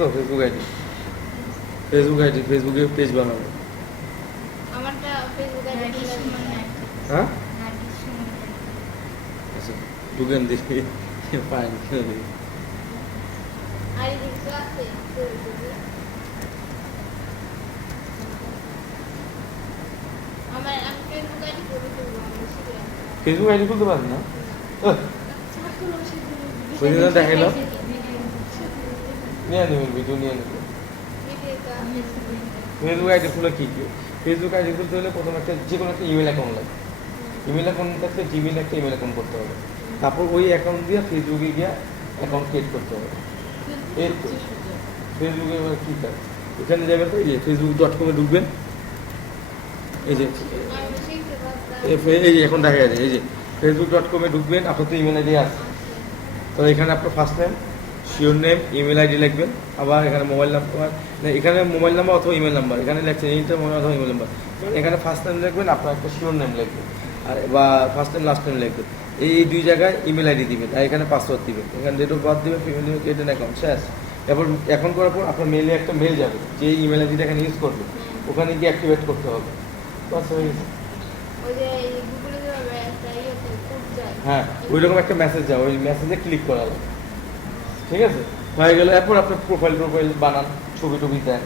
তো Facebook ID, ফেসবুকে page বানাবো। আমারটা ফেসবুক আইডি হ্যাঁ আচ্ছা ঢুকেন দেখি পাইনি দেখি। আইডি কিছু আছে আমার আমি ফেসবুক আইডি করে দেবো আমি শিখলাম ফেসবুক আইডি খুলতে পারেন না? ওই দিন দেখাইলো নিয়ে নেবেন, ভিডিও নিয়ে নেবেন। ভিডিওটা ফেসবুক আইডি খুলে কি কি? ফেসবুক আইডি খুলতে হলে প্রথমে একটা যে কোনো একটা ইমেল অ্যাকাউন্ট লাগবে। ইমেল অ্যাকাউন্ট থাকলে জিমেল একটা ইমেল অ্যাকাউন্ট করতে হবে, তারপর ওই অ্যাকাউন্ট দিয়ে ফেসবুকে গিয়ে অ্যাকাউন্ট ক্রিয়েট করতে হবে। এরপর ফেসবুকে এবার কী কাজ, এখানে যাবেন তো এই যে facebook.com-এ ঢুকবেন। এই যে আমি শিখতে পারতাম এই যে এখন দেখা যাচ্ছে এই যে facebook.com-এ ঢুকবেন। আপনার তো ইমেল আইডি আছে, তো এখানে আপনার first name, sure name, email ID লিখবেন। আবার এখানে মোবাইল নাম্বার, এখানে মোবাইল নাম্বার অথবা ইমেল নাম্বার, এখানে লিখছেন ইন্টার মোবাইল অথবা ইমেল নাম্বার। এখানে ফার্স্ট নেম লিখবেন, আপনার একটা শিওর নেম লিখবেন, আর বা ফার্স্ট নেম লাস্ট নেম লিখবেন। এই দুই জায়গায় ইমেল আইডি দিবেন, আর এখানে পাসওয়ার্ড দিবেন, এখানে ডেট অফ বার্থ দিবেন, ফিমেল দিবেন, ক্রিয়েট অ্যান অ্যাকাউন্ট, শেষ। এরপর এখন করার পর আপনার মেলে একটা মেল যাবে, যে ইমেল আইডিটা এখানে ইউজ করবে ওখানে গিয়ে অ্যাক্টিভেট করতে হবে। বাস হয়ে গেছে। ওই যে গুগলে যাবে একটা ইয়েতে কোড যায় হ্যাঁ ওই রকম একটা মেসেজ যাবে, ওই মেসেজে ক্লিক করা লাগবে। ঠিক আছে, হয়ে গেলে এরপর আপনার প্রোফাইল বানান, ছবি টবি দেন।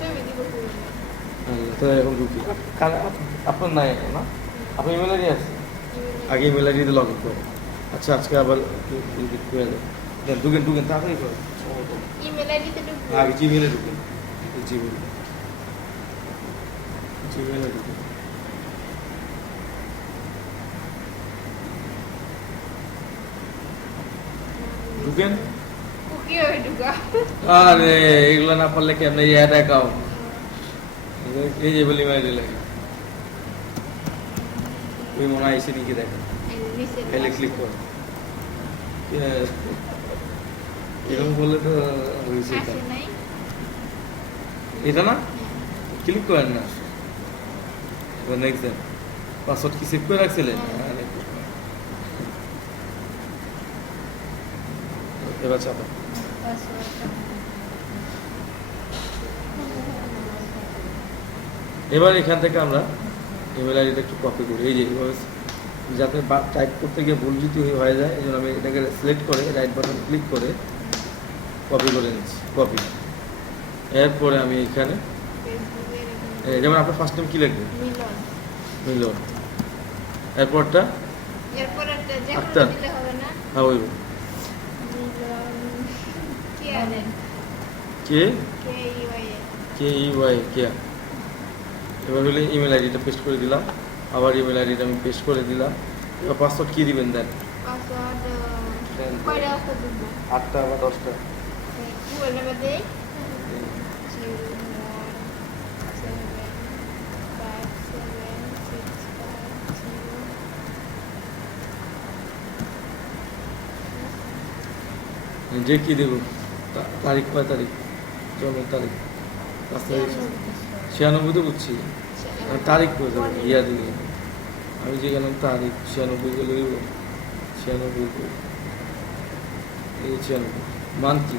ছবি দিব কিভাবে তো এখন ঢুকি আপনার নাই এখন না, আপনার ইমেল আইডি আছে, আগে ইমেল আইডিতে লগ ইন করুন। আচ্ছা আজকে আবার হয়ে যাবে, ঢুকেন তাড়াতাড়ি করুন। ইমেল আইডিতে ঢুকবো আগে জিমেলে ঢুকেন, জিমেলে ঢুকেন। ঢুকেন। কিভাবে ঢুকা আরে এগুলো না পারলে কেমন অ্যাড অ্যাকাউন্ট, এই যে বলি মাইডি লাগে ওই মনে হয় এসে নিকে দেখেন, এলে ক্লিক করো। এরকম বললে তো হয়েছে এটা। আসে নাই এটা না ক্লিক করেন না, নেক্সট দেন। পাসওয়ার্ড কি সেভ করে রাখছিলেন? আরে, এবার চাপা। এবার এখান থেকে আমরা ইমেল আইডিটা একটু কপি করি, এই যে এইভাবে, যাতে টাইপ করতে গিয়ে ভুল যদি হয়ে যায় এই জন্য আমি এটাকে সিলেক্ট করে রাইট বাটন ক্লিক করে কপি করে নিচ্ছি, কপি। এরপরে আমি এখানে যেমন আপনার ফার্স্ট নেম কী লিখবেন? মিলন মিলন। এরপরটা এরপর একটা যে আক্তার। দিলে হবে না হ্যাঁ ওই মিলন কি আছে কে কে ইউআই KEY কেয়া। এবার হলে ইমেল আইডিটা পেস্ট করে দিলাম, আবার ইমেল আইডিটা আমি পেস্ট করে দিলাম। এবার পাসওয়ার্ড কী দিবেন দেন? পাসওয়ার্ড কয়টা অক্ষর দিব 8টা বা 10টা। গুগল নাম্বার দেই 01756 যে কী দেবো, তারিখ, কয় তারিখ, জন্মের তারিখ, 5 তারিখ, 96 তো বুঝছি, তারিখ করে দেবো, ইয়া দিলে আমি যে গেলাম তারিখ 96 গেলে 96 এই 96 মান্থ কি,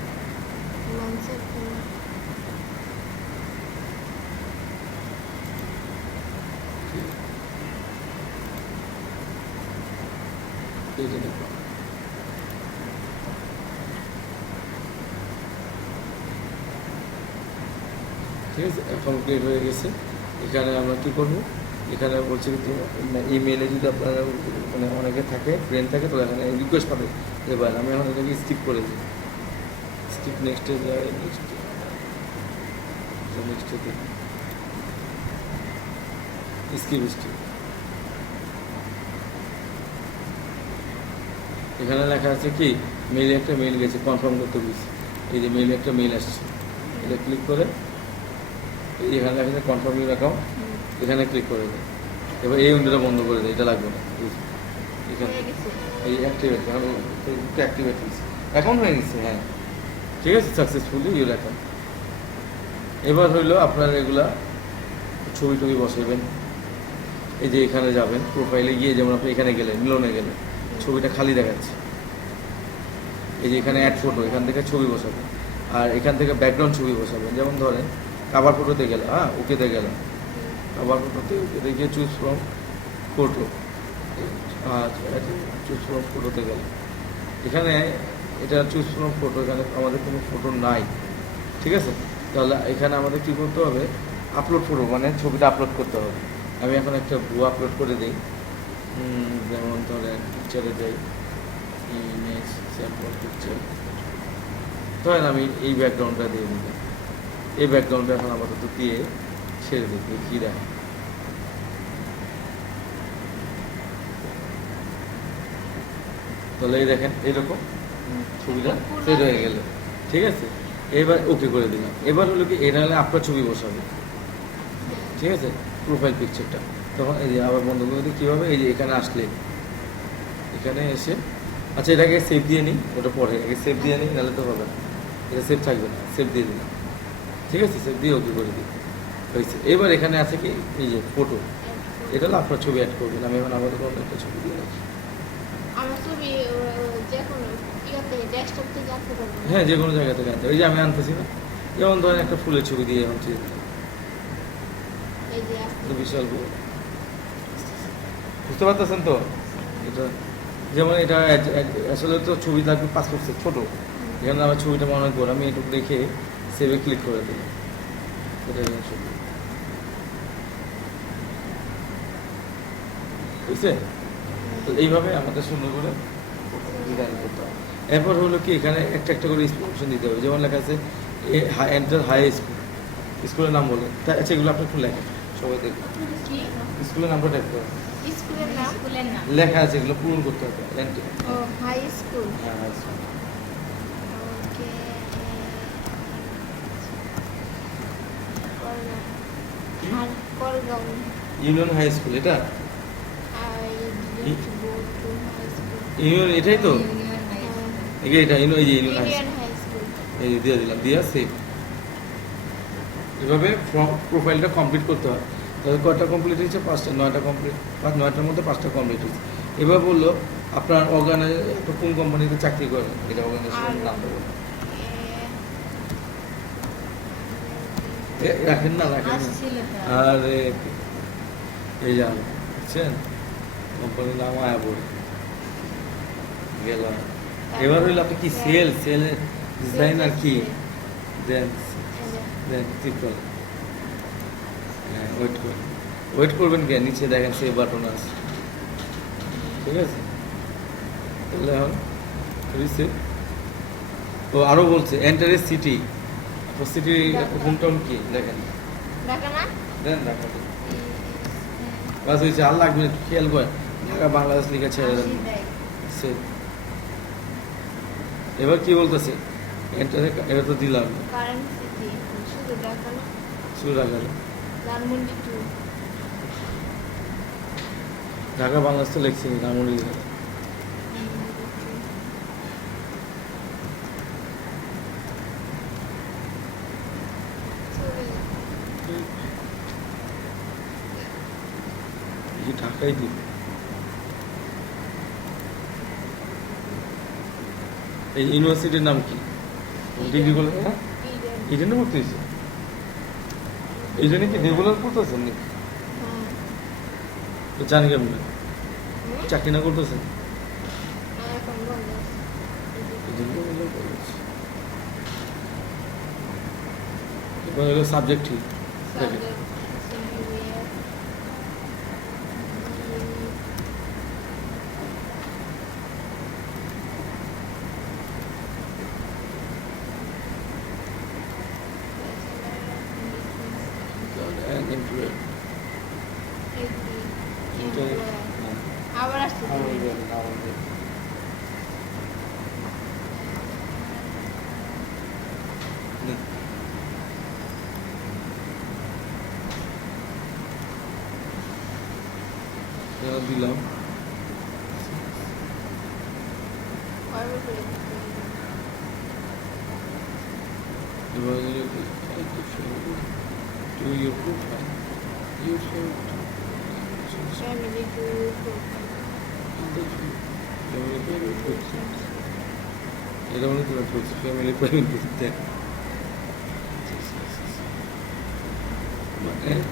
এইটা দেখো। ঠিক আছে, অ্যাকাউন্ট ক্রিয়েট হয়ে গেছে। এখানে আমরা কী করবো, এখানে বলছি ইমেলে যদি আপনারা মানে অনেকে থাকে, ফ্রেন্ড থাকে, তো এখানে রিকোয়েস্ট পাবে এবার আমি এখন এটাকে স্কিপ করে দিই, স্কিপ নেক্সটে যাই, নেক্সটে দেখি স্কিপ স্কিপ। এখানে লেখা আছে কি, মেইলে একটা মেইল গেছে, কনফার্ম করতে বলছি। এই যে মেইলে একটা মেইল আসছে, এটা ক্লিক করে এই এখানে লেখা আছে কনফার্ম ইউর অ্যাকাউন্ট, এখানে ক্লিক করে দেয়। এবার এই উইন্ডোটা বন্ধ করে দেয়, এটা লাগবে না। এখানে এই অ্যাক্টিভেট, অ্যাক্টিভেট হয়েছে, অ্যাকাউন্ট হয়ে গেছে। হ্যাঁ ঠিক আছে, সাকসেসফুলি ইউর অ্যাকাউন্ট। এবার হইলো আপনার এগুলা ছবি টবি বসাবেন। এই যে এখানে যাবেন, প্রোফাইলে গিয়ে যেমন আপনি এখানে গেলেন, মিলনে গেলেন, ছবিটা খালি দেখাচ্ছে। এই যে এখানে অ্যাড ফটো, এখান থেকে ছবি বসাবেন। আর এখান থেকে ব্যাকগ্রাউন্ড ছবি বসাবেন। যেমন ধরেন কাভার ফটোতে গেলে, হ্যাঁ ওকেতে গেলাম, কাভার ফটোতে ওকে দেখে choose from photo, choose from ফটোতে গেলাম। এখানে এটা চুজ ফ্রম ফটো, এখানে আমাদের কোনো ফটো নাই, ঠিক আছে? তাহলে এখানে আমাদের কী করতে হবে, আপলোড ফটো মানে ছবিটা আপলোড করতে হবে। আমি এখন একটা ভুয়া আপলোড করে দিই, যেমন ধরেন পিকচারে যাই, ইমেজ স্যাম্পল পিকচার, ধরেন আমি এই ব্যাকগ্রাউন্ডটা দিয়ে দিলাম। এই ব্যাকগ্রাউন্ডটা এখন আপাতত দিয়ে ছেড়ে দিই, কী দেখেন। তাহলে এই দেখেন এইরকম ছবিটা সেট হয়ে গেল, ঠিক আছে? এবার ওকে করে দিলাম। এবার হলো কি, এটা হলে আপনার ছবি বসাবে, ঠিক আছে, প্রোফাইল পিকচারটা। তখন এই যে আবার বন্ধ করে দিই। কীভাবে, এই যে এখানে আসলে এখানে এসে, আচ্ছা এটাকে সেভ দিয়ে নিই, ওটা পরে আগে সেভ দিয়ে নিই, নাহলে তো হবে না, এটা সেভ থাকবে না। সেভ দিয়ে দিলাম, ঠিক আছে? সেভ দিয়ে ওকে করে দিই, হয়েছে। এবার এখানে আছে কি, এই যে ফটো, এটা হলো আপনার ছবি অ্যাড করবেন। আমি এখন আমাদের একটা ছবি দিয়ে রাখি। আমার ছবি যে কোনো ইয়েতে ডেস্কটপ থেকে আনতে পারবো। হ্যাঁ, যে কোনো জায়গা থেকে আনতে, ওই যে আমি আনতেছি না, যেমন ধরেন একটা ফুলের ছবি দিয়ে এখন ছেড়ে দিলাম, এই যে আসতে তো বিশাল বড়। বুঝতে পারতেছেন তো? এটা যেমন এটা আসলে তো ছবি থাকবে পাসপোর্ট সাইজ ছোটো, এখানে আমার ছবিটা মনে হয় বড়, আমি এটুকু দেখে সেভে ক্লিক করে দিলাম। এটা এখানে ছবি, বুঝছে? তো এইভাবে আমাদের সুন্দর করে ডিজাইন করতে হবে। এরপর হলো কি, এখানে একটা একটা করে অপশন দিতে হবে। যেমন লেখা আছে এন্টার হাই স্কুল, স্কুলের নাম বলে, তা আচ্ছা এগুলো আপনি একটু লেখেন, সবাই দেখবেন। কি স্কুলের নামটা টাইপ করেন, স্কুলের নাম লেখা আছে, এগুলো পূরণ করতে হবে। ও হাই স্কুল। হ্যাঁ, হাই স্কুল। ওকে আর করগাঁও ইউনিয়ন হাই স্কুল, এটা আই ই- go to high school. Union, এটাই তো এই যে এটা এই যে union high Indian school, high school. এই যে দিয়ে দিলাম, দিয়া সেভ। এভাবে প্রোফাইলটা কমপ্লিট করতে হয়। তাহলে কয়টা কমপ্লিট হয়েছে? 5টা, 9টা কমপ্লিট, 9টার মধ্যে 5টা কমপ্লিট হয়েছে। এবার বললো আপনার কোন কোম্পানিতে চাকরি করেন, এটা অর্গানাইজেশনের নাম বলুন। রাখেন না, রাখেন না। আরে এই যান, বুঝছেন, কোম্পানির নাম আয়াবুর গেল। এবার হইলো আপনি কি সেল ডিজাইনার কি দেন, দেন ক্লিক করেন। হ্যাঁ, ওয়েট করবেন কে, নিচে দেখেন সেভ বাটন আছে, ঠিক আছে? তাহলে এখন রিসিভ। ও আরও বলছে enter a city, city home town কি দেখেন, ঢাকা না দেন ঢাকা, বাস হয়েছে। আর লাগবে না, একটু খেয়াল করেন, ঢাকা বাংলাদেশ লিখে ছেড়ে দেন, সেভ। এবার কি বলতেছে, এন্টারে, এটা তো দিলাম, কারেন্ট সিটি শুধু ঢাকা না শুরু রাখা ধানমন্ডি টু ঢাকা বাংলাদেশ তো লিখছি, ধানমন্ডি লিখে কি ঢাকাই দিব। এই ইউনিভার্সিটির নাম কি, ডিগ্রি কলেজ? হ্যাঁ, ইডেনে ভর্তি হয়েছে, ইডেনে কি রেগুলার করতেছেন নাকি? তো জানি কেমন চাকরি না করতেছেন, এখন বন্ধ এবার হলো সাবজেক্ট ঠিক দেখেন। আবার আসতে দিলাম, এবার to your profile, you should family too এটা মনে তোমার ফ্যামিলি প্রাইভেট দেখ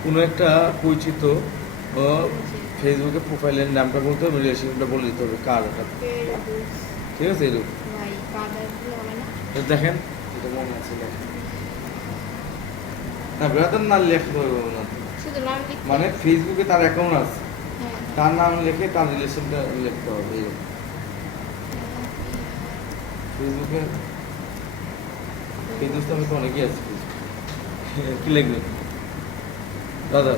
কোনো একটা পরিচিত ও ফেসবুকে প্রোফাইলের নামটা বলতে হবে, রিলেশনটা বলে দিতে হবে কার ওটা, ঠিক আছে? এরকম ভাই কার্ডার দিলে হবে না? তো দেখেন, এটা মনে আছে লেখেন। না ব্রাদার না লেখতে হবে না, শুধু নাম লিখতে মানে ফেসবুকে তার অ্যাকাউন্ট আছে, হ্যাঁ। তার নাম লিখে তার রিলেশনটা লিখতে হবে এরকম। ফেসবুকে ফেসবুক তো আমি তো অনেকই আছে কি লিখবেন দাদা?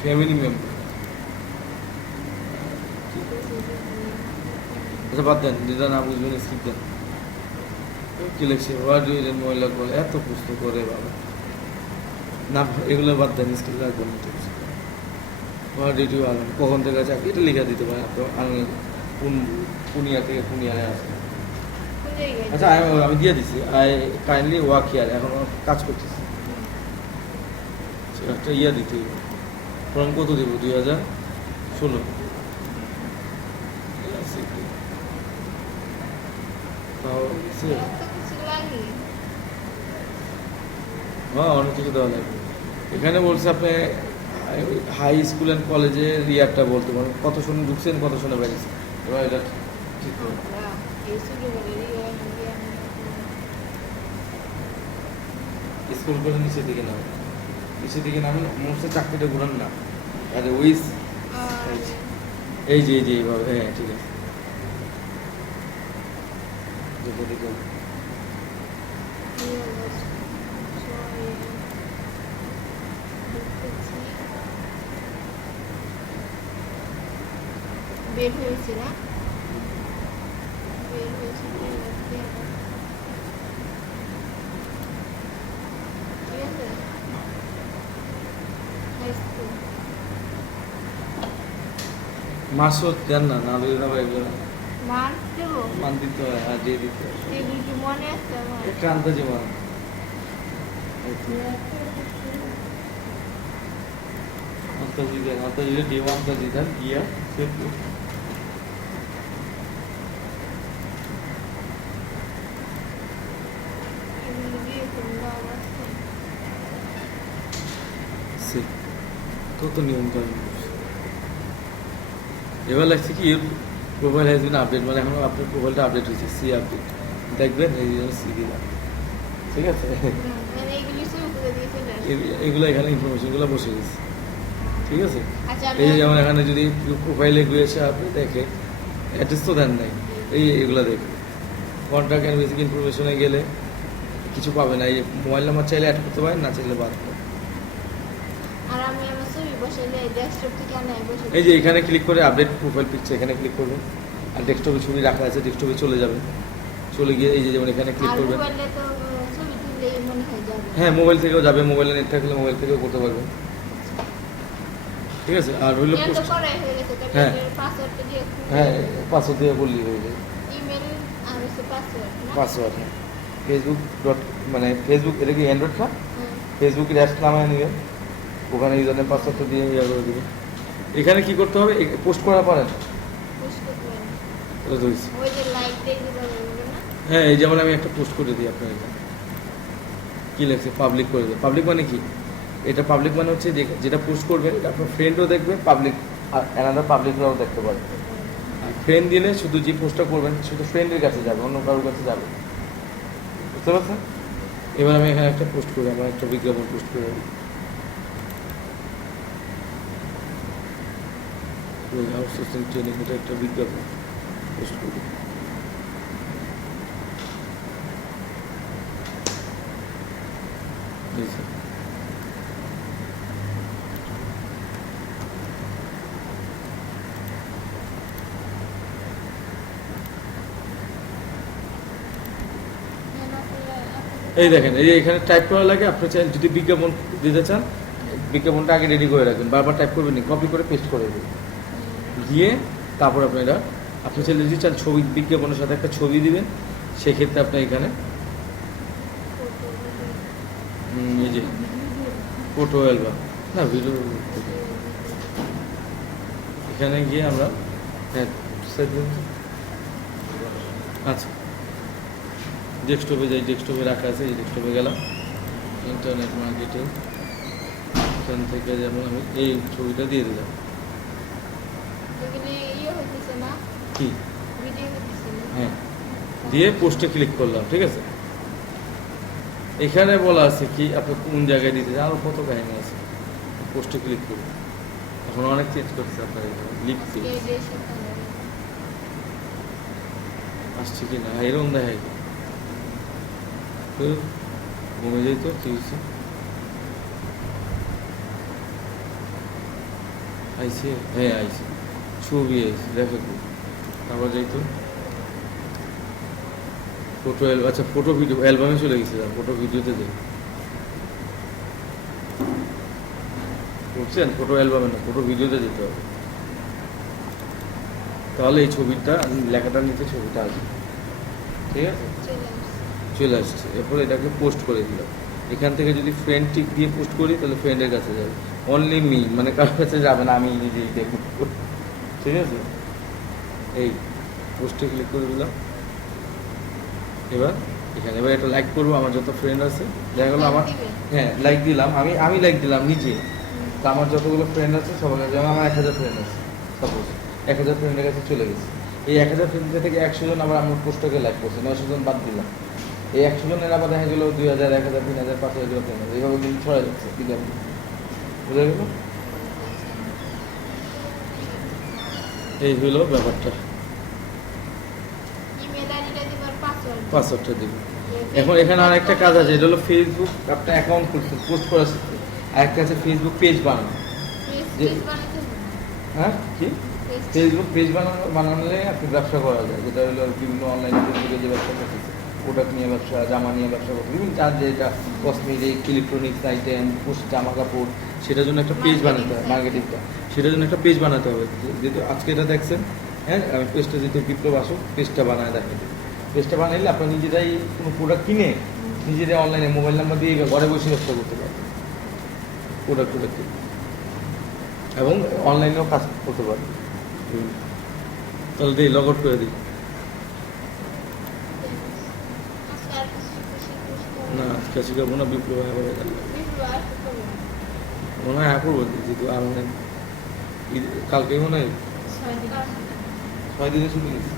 Family member. আচ্ছা বাদ দেন, যেটা না বুঝবেন স্কিপ দেন। কি লিখছে? হোয়াট ডু ইউ মহিলা করে এত প্রশ্ন করে বাবা, না এগুলো বাদ দেন, স্কিপ রাখবেন। হোয়াট ডিড ইউ আর্ন, কখন থেকে আছে এটা লিখে দিতে পারেন। আপনার আর্ন কোন পুনিয়া থেকে পুনিয়ায় আসে। কোন জায়গায়? আচ্ছা আমি দিয়ে দিছি, আই কাইন্ডলি ওয়ার্ক হিয়ার, এখন কাজ করতেছি। একটা ইয়া দিতে হবে, ফর্ম কত দেবো? 2016। তাও এত কিছু লাগে? হ্যাঁ অনেক কিছু দেওয়া লাগবে। এখানে বলছে আপনি হাই স্কুল অ্যান্ড কলেজের ইয়ারটা বলতে পারেন, কত শুনে ঢুকছেন কত শুনে বেরিয়েছেন। এবার এটা ঠিক করুন। বাহ, এই শুরু করে স্কুল করে নিচের দিকে নামে, নিচের দিকে নামে মনে হচ্ছে চাকরিটা ঘুরান না। আরে উইস এই যে এইভাবে, হ্যাঁ ঠিক আছে। দেখো দেখো বের হয়েছে না? বের হয়েছে, ঠিক আছে। হাই স্কুল মাসও দেন না, না দিলে না এগুলো মান দেবো? মান দিতে হয়, আর দিয়ে দিতে হয়। এগুলো কি মনে আছে আমার? একটা আন্দাজে মান। আন্দাজি দেন, আন্দাজি দিয়ে আন্দাজি দেন গিয়া সেট এগুলো দিয়ে কোনো লাভ আছে? সে তত নিয়ম কানুন। এবার লাগছে কি প্রোফাইল হ্যাজ বিন আপডেট, মানে এখন আপনার প্রোফাইলটা আপডেট হয়েছে, সি আপডেট দেখবেন, এই জন্য সি দিলাম, ঠিক আছে? মানে এগুলি শুরু করে দিয়ে চলে আসে। এগুলো এখানে ইনফরমেশনগুলো বসে গেছে, ঠিক আছে? আচ্ছা এই যে আমি যেমন এখানে যদি প্রোফাইলে গিয়ে এসে আপনি দেখে অ্যাড্রেস তো দেন নাই, এগুলো দেখে কন্ট্যাক্ট অ্যান্ড বেসিক ইনফরমেশনে গেলে কিছু পাবে না। এই মোবাইল নাম্বার চাইলে অ্যাড করতে পারেন, না চাইলে বাদ করতে। আর আমি আমার ছবি বসাইলে ডেস্কটপ থেকে আনে বসে এই যে এখানে ক্লিক করে আপডেট প্রোফাইল পিকচার, এখানে ক্লিক করবেন, আর ডেস্কটপে ছবি রাখা আছে, ডেস্কটপে চলে যাবে। চলে গিয়ে এই যে যেমন এখানে ক্লিক আর করবেন, মোবাইলে তো ছবি তুললেই মনে হয় যাবে। হ্যাঁ মোবাইল থেকেও যাবে, মোবাইলে নেট থাকলে মোবাইল থেকেও করতে পারবেন, ঠিক আছে? আর হইলো এটা তো পোস্ট, করাই হয়ে গেছে, তারপরে হ্যাঁ। পাসওয়ার্ডটা দিয়ে হ্যাঁ পাসওয়ার্ড দিয়ে বললেই হয়ে যায়। ইমেল আর হচ্ছে পাসওয়ার্ড না? পাসওয়ার্ড, হ্যাঁ। ফেসবুক ডট মানে ফেসবুক, এটা কি অ্যান্ড্রয়েড না? হুম। ফেসবুকের অ্যাপস নামায় নেবেন, ওখানে ইউজারনেম পাসওয়ার্ডটা দিয়ে ইয়ে করে দেবেন। এখানে কি করতে হবে? পোস্ট করা পারেন, পুশ করতে পারেন। এটা ধরেছি। ওই যে লাইক দিয়ে দিবা বলবে না? হ্যাঁ এই যেমন আমি একটা পোস্ট করে দিই আপনার এখানে, কী লেখছে? পাবলিক করে দিই। পাবলিক মানে কি? এটা পাবলিক মানে হচ্ছে যেটা পোস্ট করবেন এটা আপনার ফ্রেন্ডও দেখবে, পাবলিক আর অ্যানাদার পাবলিকরাও দেখতে পারবে। আর ফ্রেন্ড দিলে শুধু যে পোস্টটা করবেন শুধু ফ্রেন্ডের কাছে যাবে, অন্য কারোর কাছে যাবে, বুঝতে পারছেন? এবার আমি এখানে একটা পোস্ট করি, আমার একটা বিজ্ঞাপন পোস্ট করে দিই। আউটসোর্সিং ট্রেনিং, এটা একটা বিজ্ঞাপন পোস্ট করি। বুঝেছেন? এই দেখেন, এই যে এখানে টাইপ করা লাগে। আপনি চাইলে যদি বিজ্ঞাপন দিতে চান, বিজ্ঞাপনটা আগে রেডি করে রাখবেন, বারবার টাইপ করবেন না, কপি করে পেস্ট করে দেবেন, দিয়ে তারপর আপনি এটা আপনি চাইলে যদি চান ছবি, বিজ্ঞাপনের সাথে একটা ছবি দিবেন, সেক্ষেত্রে আপনি এখানে এই যে ফটো অ্যালবাম না ভিডিও, এখানে গিয়ে আমরা হ্যাঁ আচ্ছা ডেস্কটপে যাই, ডেস্কটপে রাখা আছে, এই ডেস্কটপে গেলাম, ইন্টারনেট মার্কেটিং, এখান থেকে যেমন আমি এই ছবিটা দিয়ে দিলাম। এখানে ইয়ে হইতেছে না, কি? ভিডিও হইতেছে না। হ্যাঁ, দিয়ে পোস্টে ক্লিক করলাম, ঠিক আছে। এখানে বলা আছে কি আপনি কোন জায়গায় দিতে চান, আরও কত কাহিনী আছে। পোস্টে ক্লিক করুন, এখন অনেক চেঞ্জ করছে আপনার লিখতে আজকে দেশ ওখানে। আসছে কি না এরকম দেখাই তো ঘুমে যাই তো কি হয়েছে আইছে, হ্যাঁ আইছে, ছবি আইছে দেখো তো, তারপর যাই তো ফটো, আচ্ছা ফটো ভিডিও অ্যালবামে চলে গেছে, ফটো ভিডিওতে যাই, বুঝছেন, ফটো অ্যালবামে না, ফটো ভিডিওতে যেতে হবে, তাহলে এই ছবিটা লেখাটার নিচে ছবিটা আসবে, ঠিক আছে। চলে আসছে। চলে আসছে, এরপর এটাকে পোস্ট করে দিলাম। এখান থেকে যদি ফ্রেন্ড টিক দিয়ে পোস্ট করি তাহলে ফ্রেন্ডের কাছে যাবে, অনলি মি, মানে কারোর কাছে যাবে না, আমি নিজেই দেখব, ঠিক আছে। এই পোস্টে ক্লিক করে দিলাম। এবার এবার একটা লাইক করবো, আমার যত ফ্রেন্ড আছে দেখা গেলো আমার, দিবে। হ্যাঁ লাইক দিলাম, আমি লাইক দিলাম নিজে, হুম। তা আমার যতগুলো ফ্রেন্ড আছে সবার কাছে, যেমন আমার 1000 ফ্রেন্ড আছে, সাপোজ 1000 ফ্রেন্ডের কাছে চলে গেছে। এই 1000 ফ্রেন্ডের থেকে 100 জন আবার আমার পোস্টটাকে লাইক করছে, 900 জন বাদ দিলাম। এই 100 জনের আবার দেখা গেলো 2000, 1000, 3000, 5000 ফ্রেন্ড আছে, এইভাবে কিন্তু ছড়া যাচ্ছে, বুঝা গেল। এই হলো ব্যাপারটা, ইমেল আইডিটা দিবার পাসওয়ার্ড। পাসওয়ার্ডটা দিব। এখন এখানে আর একটা কাজ আছে, এটা হলো ফেসবুক আপনার অ্যাকাউন্ট খুলছে পোস্ট করার সাথে, আর একটা আছে ফেসবুক পেজ বানানো। পেজ বানাইতে হবে। হ্যাঁ কি? পেজ ফেসবুক পেজ বানালে আপনি ব্যবসা করা যায়, যেটা হলো বিভিন্ন অনলাইন ফেসবুকে যে ব্যবসা করতেছে, প্রোডাক্ট নিয়ে ব্যবসা, জামা নিয়ে ব্যবসা করতে, বিভিন্ন চার যেটা কসমেটিক, ইলেকট্রনিক্স আইটেম, জামা কাপড়, সেটার জন্য একটা পেজ বানাতে হবে, মার্কেটিংটা, সেটার জন্য একটা পেজ বানাতে হবে। যেহেতু আজকে এটা দেখছেন, হ্যাঁ আমি পেজটা যেহেতু বিপ্লব আসুক, পেজটা বানায় দেখাই দিই। পেজটা বানাইলে আপনার নিজেরাই কোনো প্রোডাক্ট কিনে নিজেরাই অনলাইনে মোবাইল নাম্বার দিয়ে ঘরে বসে ব্যবসা করতে পারবেন, প্রোডাক্ট কিনে, এবং অনলাইনেও কাজ করতে পারবেন। তাহলে দিই, লগ আউট করে দিই। আজকে আর কিছু শিখবো। না আজকে শিখাবো না, বিপ্লব আবার বিপ্লব আর কি করবো? মনে হয় অ্যাপও বলছি, যেহেতু আর মানে কালকেই মনে হয় 6 দিন। 6 দিনে ছুটি দিচ্ছি।